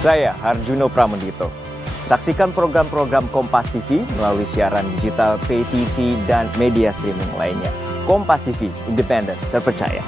Saya Harjuno Pramendito. Saksikan program-program Kompas TV melalui siaran digital, pay TV, dan media streaming lainnya. Kompas TV, independen, terpercaya.